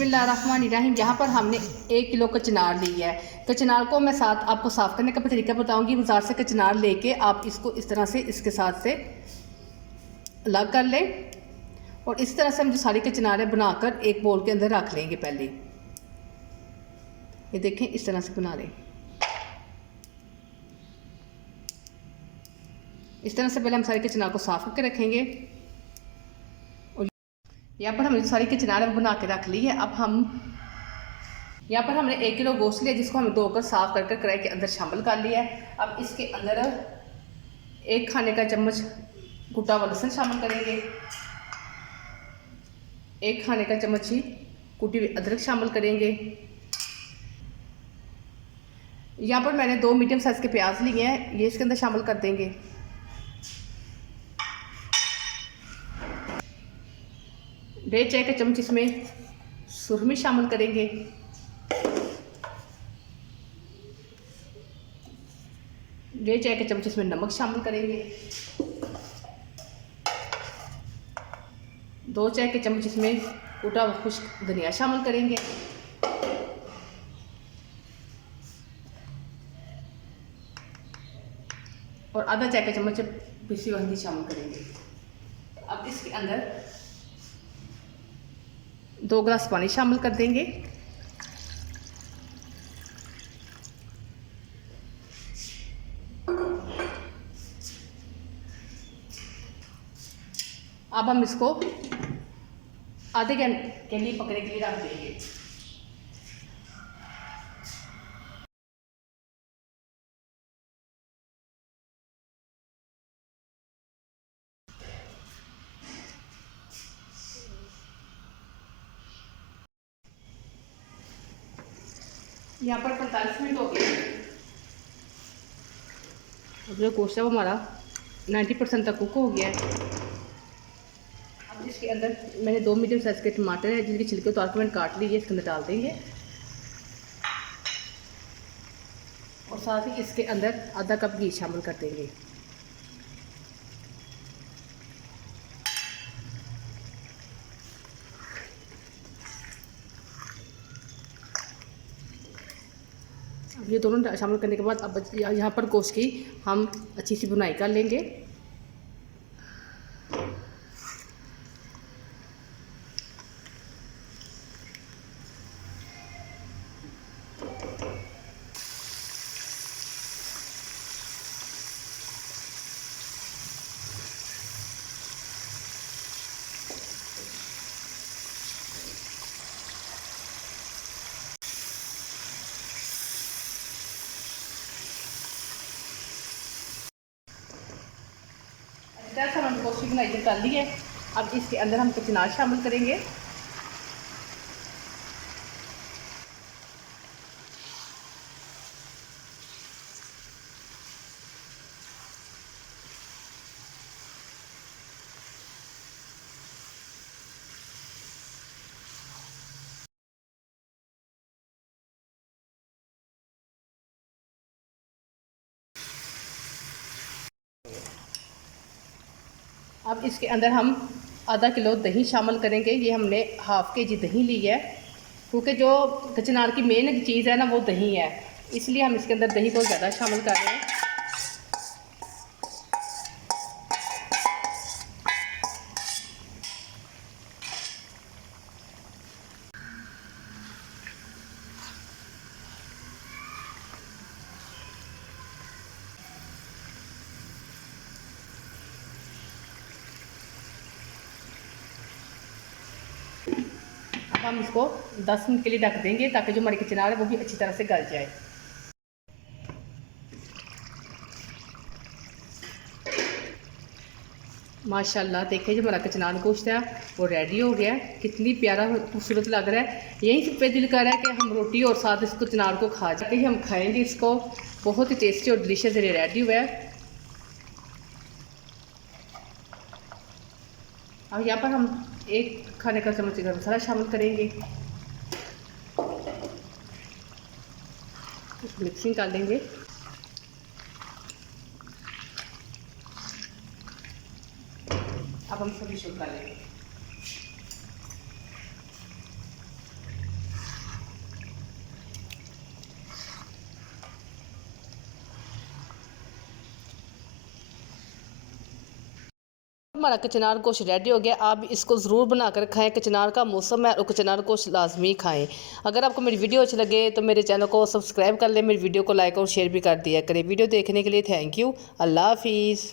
बिस्मिल्लाहिर्रहमानिर्रहीम। यहाँ पर हमने 1 किलो कचनार ली है। कचनार को मैं साथ आपको साफ़ करने का तरीका बताऊंगी। बाज़ार से कचनार लेके आप इसको इस तरह से इसके साथ से अलग कर लें और इस तरह से हम जो सारी कचनार है बनाकर एक बोल के अंदर रख लेंगे। पहले ये देखें, इस तरह से बना लें। इस तरह से पहले हम सारी कचनार को साफ़ करके रखेंगे। यहाँ पर हमने सारी कचनार बना के रख ली है। अब हम यहाँ पर हमने 1 किलो गोश्त लिया जिसको हम धोकर साफ़ कर कढ़ाई के अंदर शामिल कर लिया है। अब इसके अंदर 1 खाने का चम्मच कुटा हुआ लहसुन शामिल करेंगे, 1 खाने का चम्मच ही कुटी हुई अदरक शामिल करेंगे। यहाँ पर मैंने 2 मीडियम साइज़ के प्याज लिए हैं, ये इसके अंदर शामिल कर देंगे। डेढ़ चाय का चम्मच इसमें सुरमी शामिल करेंगे। डेढ़ चाय का चम्मच इसमें नमक शामिल करेंगे। 2 चाय के चम्मच इसमें कूटा हुआ खुश्क धनिया शामिल करेंगे। और आधा चाय का चम्मच पिसी हुई हल्दी शामिल करेंगे। अब इसके अंदर 2 गिलास पानी शामिल कर देंगे। अब हम इसको आधे घंटे के लिए पकने के लिए रख देंगे। यहाँ पर 45 मिनट हो गए। अब जो गोश्त है वो हमारा 90% तक कुक हो गया है। अब इसके अंदर मैंने 2 मीडियम साइज़ के टमाटर है जिनके छिलके उतार के मैंने काट लिए, इसके अंदर डाल देंगे। और साथ ही इसके अंदर आधा कप घी शामिल कर देंगे। अब ये दोनों शामिल करने के बाद अब यहाँ पर गोश्त की हम अच्छी सी भुनाई कर लेंगे। जैसा हम गोश्त की भुनाई कर ली है, अब इसके अंदर हम कचनार शामिल करेंगे। अब इसके अंदर हम आधा किलो दही शामिल करेंगे। ये हमने हाफ़ के जी दही ली है, क्योंकि जो कचनार की मेन चीज़ है ना वो दही है, इसलिए हम इसके अंदर दही बहुत ज़्यादा शामिल कर रहे हैं। अब हम इसको 10 मिनट के लिए ढक देंगे ताकि जो हमारी कचनार है वो भी अच्छी तरह से गल जाए। माशाल्लाह देखिए जो हमारा कचनार गोश्त है वो रेडी हो गया है। कितनी प्यारा खूबसूरत लग रहा है। यही पे दिल कर रहा है कि हम रोटी और साथ इस कचनार को खा जाते ही हम खाएंगे इसको। बहुत ही टेस्टी और डिलीशियस ये रेडी हुआ है। अब यहाँ पर हम 1 खाने का चम्मच गरम मसाला शामिल करेंगे, मिक्सिंग कर लेंगे। अब हम सभी शुरू कर लेंगे। हमारा कचनार गोश्त रेडी हो गया। आप इसको ज़रूर बनाकर खाएं। कचनार का मौसम है और कचनार गोश्त लाजमी खाएं। अगर आपको मेरी वीडियो अच्छी लगे तो मेरे चैनल को सब्सक्राइब कर लें, मेरी वीडियो को लाइक और शेयर भी कर दिया करें। वीडियो देखने के लिए थैंक यू। अल्लाह हाफिज़।